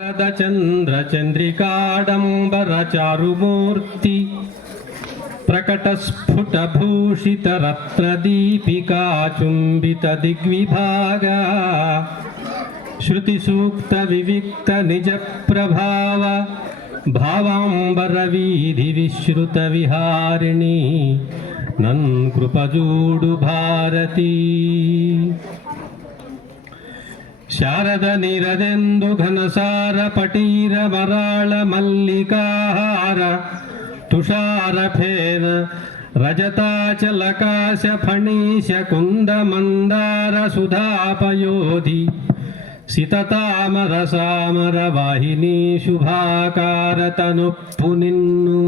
చంద్ర చంద్రికాడంబర చారుమూర్తి ప్రకట స్ఫుట భూషిత రత్న దీపికా చుంబిత దిగ్విభాగ శృతి సూక్త వివిక్త నిజ ప్రభావ భావాంబర వీధి విశ్రుత విహారిణి నన్ కృపజూడు భారతీ శారద నిరదెందు ఘనసార పటీర మరాళ మల్లికాహార తుషార ఫేన రజతాచలకాశ ఫణీశ కుంద మందార సుధాపయోధి సితతామర సామర వాహిని శుభాకార తనుప్పు నిన్ను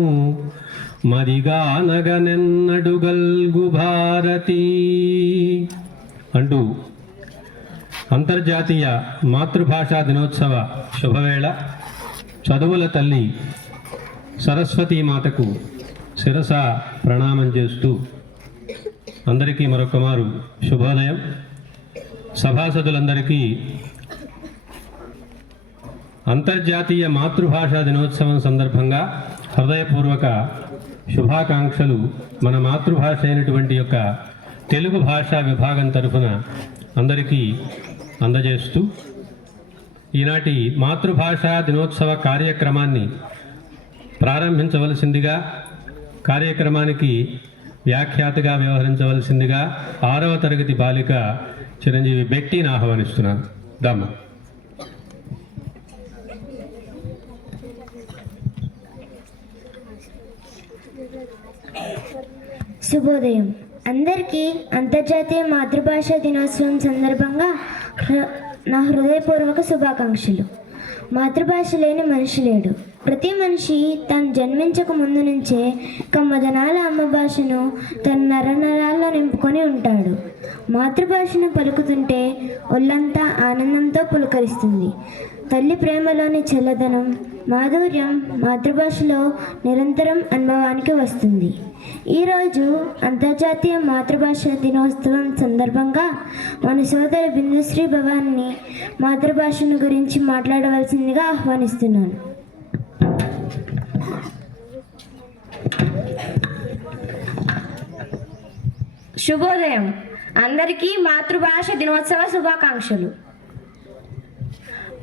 మదిగానగనెన్నడుగల్గు భారతీ అంటూ అంతర్జాతీయ మాతృభాషా దినోత్సవ శుభవేళ చదువుల తల్లి సరస్వతీమాతకు శిరస ప్రణామం చేస్తూ అందరికీ మరొకమారు శుభోదయం. సభాసదులందరికీ అంతర్జాతీయ మాతృభాషా దినోత్సవం సందర్భంగా హృదయపూర్వక శుభాకాంక్షలు మన మాతృభాష అయినటువంటి యొక్క తెలుగు భాషా విభాగం తరఫున అందరికీ అందజేస్తూ ఈనాటి మాతృభాషా దినోత్సవ కార్యక్రమాన్ని ప్రారంభించవలసిందిగా, కార్యక్రమానికి వ్యాఖ్యాతగా వ్యవహరించవలసిందిగా 6వ తరగతి బాలిక చిరంజీవి బెట్టిని ఆహ్వానిస్తున్నాను. దమ్మ. శుభోదయం. అందరికీ అంతర్జాతీయ మాతృభాషా దినోత్సవం సందర్భంగా నా హృదయపూర్వక శుభాకాంక్షలు. మాతృభాష లేని మనిషి లేడు. ప్రతి మనిషి తాను జన్మించక ముందు నుంచే కమ్మదనాల అమ్మ భాషను తన నరనరాల్లో నింపుకొని ఉంటాడు. మాతృభాషను పలుకుతుంటే ఒళ్ళంతా ఆనందంతో పులకరిస్తుంది. తల్లి ప్రేమలోని చల్లదనం, మాధుర్యం మాతృభాషలో నిరంతరం అనుభవానికి వస్తుంది. ఈరోజు అంతర్జాతీయ మాతృభాష దినోత్సవం సందర్భంగా మన సోదరి బిందుశ్రీ భవాన్ని మాతృభాషను గురించి మాట్లాడవలసిందిగా ఆహ్వానిస్తున్నాను. శుభోదయం. అందరికీ మాతృభాష దినోత్సవ శుభాకాంక్షలు.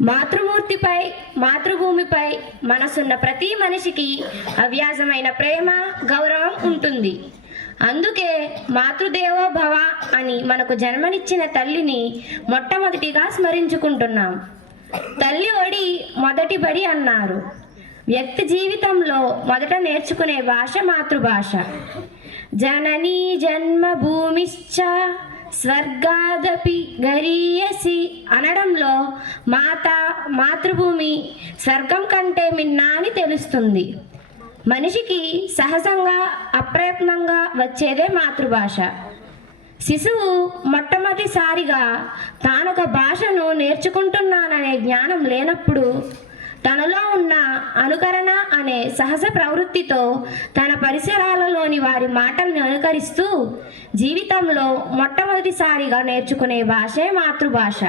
మాతృమూర్తిపై, మాతృభూమిపై మనసున్న ప్రతి మనిషికి అవ్యాజమైన ప్రేమ, గౌరవం ఉంటుంది. అందుకే మాతృదేవో భవ అని మనకు జన్మనిచ్చిన తల్లిని మొట్టమొదటిగా స్మరించుకుంటున్నాం. తల్లి ఒడి మొదటి బడి అన్నారు. వ్యక్తి జీవితంలో మొదట నేర్చుకునే భాష మాతృభాష. జననీ జన్మభూమిశ్చ స్వర్గాదపి గరీయసి అనడంలో మాతృభూమి స్వర్గం కంటే మిన్నా అని తెలుస్తుంది. మనిషికి సహజంగా అప్రయత్నంగా వచ్చేదే మాతృభాష. శిశువు మొట్టమొదటిసారిగా తానొక భాషను నేర్చుకుంటున్నాననే జ్ఞానం లేనప్పుడు తనలో ఉన్న అనుకరణ అనే సహజ ప్రవృత్తితో తన పరిసరాలలోని వారి మాటలను అనుకరిస్తూ జీవితంలో మొట్టమొదటిసారిగా నేర్చుకునే భాషే మాతృభాష.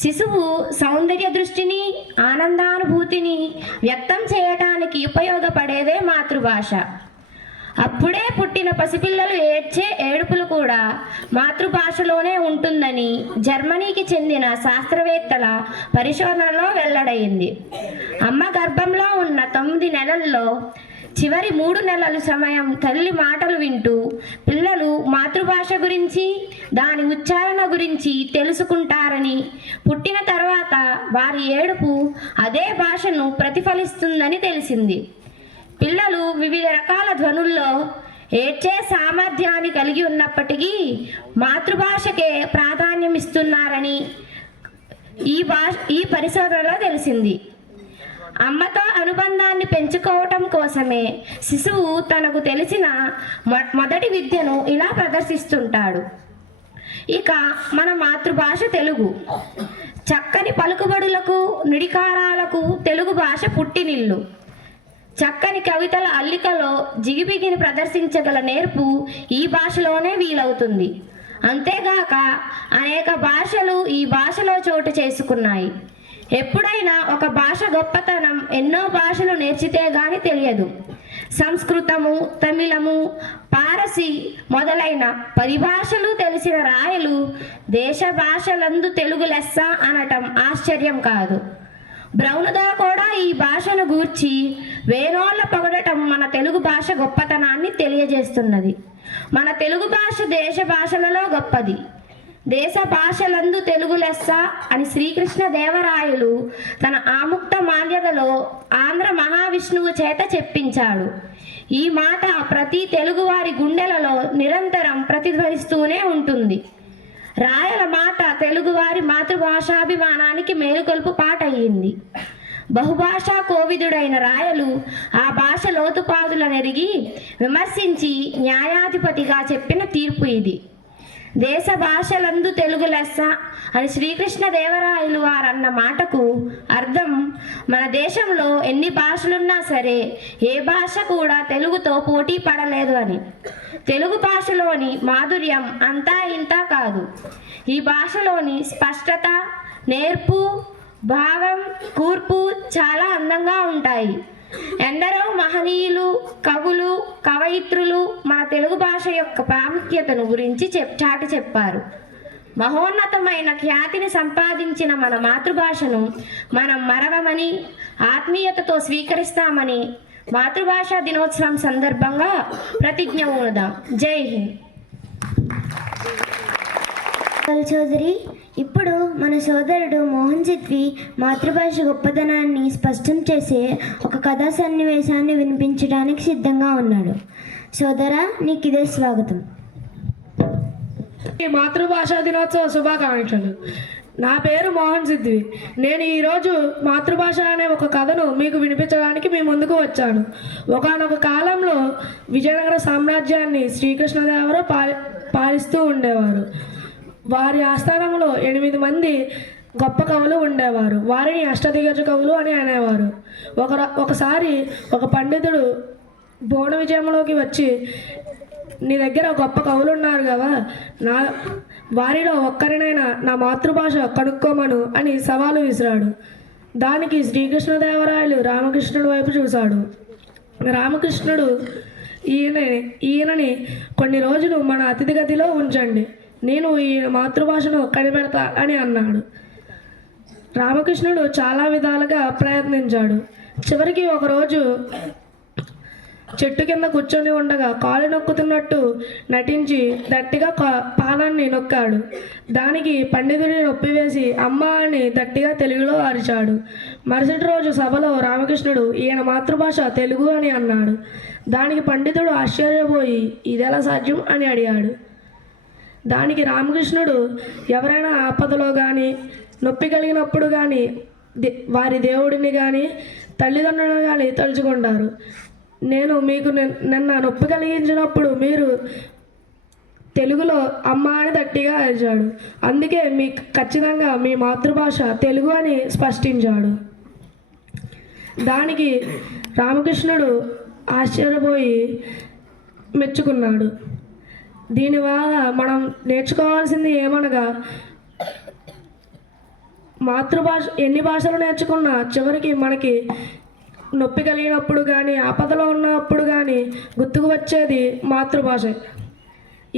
శిశువు సౌందర్య దృష్టిని, ఆనందానుభూతిని వ్యక్తం చేయటానికి ఉపయోగపడేదే మాతృభాష. అప్పుడే పుట్టిన పసిపిల్లలు ఏడ్చే ఏడుపులు కూడా మాతృభాషలోనే ఉంటుందని జర్మనీకి చెందిన శాస్త్రవేత్తల పరిశోధనలో వెల్లడైంది. అమ్మ గర్భంలో ఉన్న 9 నెలల్లో చివరి 3 నెలల సమయం తల్లి మాటలు వింటూ పిల్లలు మాతృభాష గురించి, దాని ఉచ్చారణ గురించి తెలుసుకుంటారని, పుట్టిన తర్వాత వారి ఏడుపు అదే భాషను ప్రతిఫలిస్తుందని తెలిసింది. పిల్లలు వివిధ రకాల ధ్వనుల్లో ఏడ్చే సామర్థ్యాన్ని కలిగి ఉన్నప్పటికీ మాతృభాషకే ప్రాధాన్యం ఇస్తున్నారని ఈ పరిశోధనలో తెలిసింది. అమ్మతో అనుబంధాన్ని పెంచుకోవటం కోసమే శిశువు తనకు తెలిసిన మొదటి విద్యను ఇలా ప్రదర్శిస్తుంటాడు. ఇక మన మాతృభాష తెలుగు. చక్కని పలుకుబడులకు, నుడికారాలకు తెలుగు భాష పుట్టినిల్లు. చక్కని కవితల అల్లికలో జిగిబిగిని ప్రదర్శించగల నేర్పు ఈ భాషలోనే వీలవుతుంది. అంతేగాక అనేక భాషలు ఈ భాషలో చోటు చేసుకున్నాయి. ఎప్పుడైనా ఒక భాష గొప్పతనం ఎన్నో భాషలు నేర్చితే గాని తెలియదు. సంస్కృతము, తమిళము, పారసీ మొదలైన 10 భాషలు తెలిసిన రాయలు దేశ భాషలందు తెలుగు లెస్స అనటం ఆశ్చర్యం కాదు. బ్రౌనుదా కూడా ఈ భాషను గూర్చి వేనోళ్ళ పొగడటం మన తెలుగు భాష గొప్పతనాన్ని తెలియజేస్తున్నది. మన తెలుగు భాష దేశ భాషలలో గొప్పది. దేశ భాషలందు తెలుగు లెస్స అని శ్రీకృష్ణ దేవరాయలు తన ఆముక్త మాల్యదలో ఆంధ్ర మహావిష్ణువు చేత చెప్పించాడు. ఈ మాట ప్రతి తెలుగువారి గుండెలలో నిరంతరం ప్రతిధ్వనిస్తూనే ఉంటుంది. రాయల మాట తెలుగువారి మాతృభాషాభిమానానికి మేలుకొల్పు పాటయ్యింది. బహుభాషా కోవిదుడైన రాయలు ఆ భాష లోతుపాదులనెరిగి విమర్శించి న్యాయాధిపతిగా చెప్పిన తీర్పు ఇది. దేశ భాషలందు తెలుగు లెస్స అని శ్రీకృష్ణ దేవరాయలు వారన్న మాటకు అర్థం మన దేశంలో ఎన్ని భాషలున్నా సరే ఏ భాష కూడా తెలుగుతో పోటీ పడలేదు అని. తెలుగు భాషలోని మాధుర్యం అంతా ఇంతా కాదు. ఈ భాషలోని స్పష్టత, నేర్పు, భావం, కూర్పు చాలా అందంగా ఉంటాయి. ఎందరో మహనీయులు, కవులు, కవయిత్రులు మన తెలుగు భాష యొక్క ప్రాముఖ్యతను గురించి చాటి చెప్పారు. మహోన్నతమైన ఖ్యాతిని సంపాదించిన మన మాతృభాషను మనం మరవమని, ఆత్మీయతతో స్వీకరిస్తామని మాతృభాషా దినోత్సవం సందర్భంగా ప్రతిజ్ఞ ఊనుదాం. జై హింద్. చౌదరి, ఇప్పుడు మన సోదరుడు మోహన్ సిద్వి మాతృభాష గొప్పతనాన్ని స్పష్టం చేసే ఒక కథా సన్నివేశాన్ని వినిపించడానికి సిద్ధంగా ఉన్నాడు. సోదరా, నీకు ఇదే స్వాగతం. ఈ మాతృభాషా దినోత్సవ శుభాకాంక్షలు. నా పేరు మోహన్ సిద్వి. నేను ఈరోజు మాతృభాష అనే ఒక కథను మీకు వినిపించడానికి మీ ముందుకు వచ్చాను. ఒకానొక కాలంలో విజయనగర సామ్రాజ్యాన్ని శ్రీకృష్ణదేవరాయలు పాలిస్తూ ఉండేవారు. వారి ఆస్థానంలో 8 మంది గొప్ప కవులు ఉండేవారు. వారిని అష్టదిగ్గజ కవులు అని అనేవారు. ఒకసారి ఒక పండితుడు బోన విజయంలోకి వచ్చి, నీ దగ్గర గొప్ప కవులు ఉన్నారు కదా, వారిలో ఒక్కరినైనా నా మాతృభాష కనుక్కోమను అని సవాలు విసిరాడు. దానికి శ్రీకృష్ణదేవరాయలు రామకృష్ణుడి వైపు చూశాడు. రామకృష్ణుడు, ఈయనని కొన్ని రోజులు మన అతిథి గదిలో ఉంచండి, నేను ఈ మాతృభాషను కనిపెడతా అని అన్నాడు. రామకృష్ణుడు చాలా విధాలుగా ప్రయత్నించాడు. చివరికి ఒకరోజు చెట్టు కింద కూర్చొని ఉండగా కాలు నొక్కుతున్నట్టు నటించి గట్టిగా పాదాన్ని నొక్కాడు. దానికి పండితుడిని నొప్పివేసి అమ్మ అని గట్టిగా తెలుగులో అరిచాడు. మరుసటి రోజు సభలో రామకృష్ణుడు ఈయన మాతృభాష తెలుగు అని అన్నాడు. దానికి పండితుడు ఆశ్చర్యపోయి ఇదెలా సాధ్యం అని అడిగాడు. దానికి రామకృష్ణుడు, ఎవరైనా ఆపదలో కానీ నొప్పి కలిగినప్పుడు కానీ వారి దేవుడిని కానీ తల్లిదండ్రులను కానీ తలుచుకుంటారు. నేను మీకు నిన్న నొప్పి కలిగించినప్పుడు మీరు తెలుగులో అమ్మ అని గట్టిగా అరిచాడు. అందుకే మీకు ఖచ్చితంగా మీ మాతృభాష తెలుగు అని స్పష్టించాడు. దానికి రామకృష్ణుడు ఆశ్చర్యపోయి మెచ్చుకున్నాడు. దీనివల్ల మనం నేర్చుకోవాల్సింది ఏమనగా, మాతృభాష ఎన్ని భాషలు నేర్చుకున్నా చివరికి మనకి నొప్పి కలిగినప్పుడు కానీ ఆపదలో ఉన్నప్పుడు కానీ గుర్తుకు వచ్చేది మాతృభాష.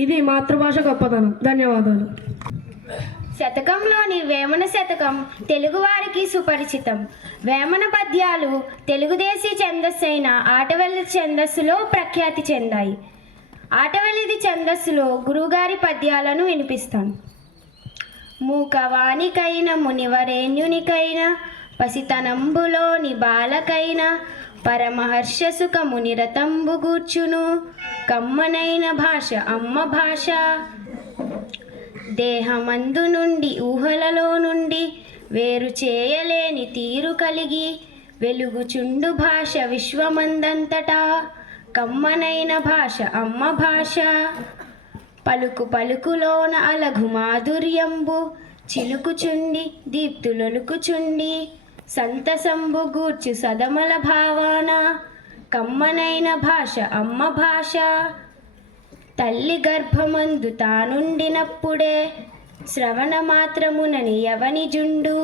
ఇది మాతృభాష గొప్పతనం. ధన్యవాదాలు. శతకంలోని వేమన శతకం తెలుగువారికి సుపరిచితం. వేమన పద్యాలు తెలుగుదేశీ ఛందస్సు అయిన ఆటవెల్లి ఛందస్సులో ప్రఖ్యాతి చెందాయి. ఆటవెల్లిది ఛందస్సులో గురువుగారి పద్యాలను వినిపిస్తాను. మూకవానికైన మునివరేణ్యునికైన పసితనంబులోని బాలకైన పరమహర్ష సుఖముని రతంబు గూర్చును కమ్మనైన భాష అమ్మ భాష. దేహమందు నుండి ఊహలలో నుండి వేరు చేయలేని తీరు కలిగి వెలుగుచుండు భాష విశ్వమందంతటా కమ్మనైన భాష అమ్మ భాష. పలుకు పలుకులోన అలఘు మాధుర్యంబు చిలుకుచుండి దీప్తులొలుకుచుండి సంతసంబు గూర్చు సదమల భావాన కమ్మనైన భాష అమ్మ భాష. తల్లి గర్భమందు తానుండినప్పుడే శ్రవణ మాత్రమునని యవని జుండు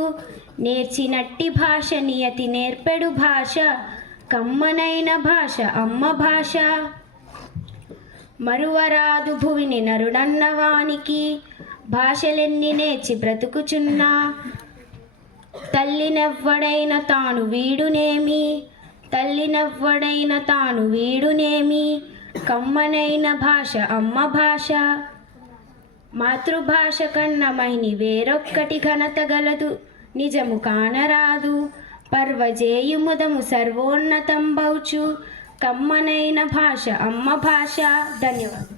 నేర్చినట్టి భాష నియతి నేర్పెడు భాష కమ్మనైన భాష అమ్మ భాష మరువరాదు భువిని నరుడన్నవానికి భాషలెన్ని నేర్చి బ్రతుకుచున్నా తల్లినెవ్వడైన తాను వీడునేమి కమ్మనైన భాష అమ్మ భాష మాతృభాష కన్న మైని వేరొక్కటి ఘనత గలదు నిజము కానరాదు పర్వజేయుముదము సర్వోన్నతంబౌచు కమ్మనైన భాష అమ్మ భాష. ధన్యవాదాలు.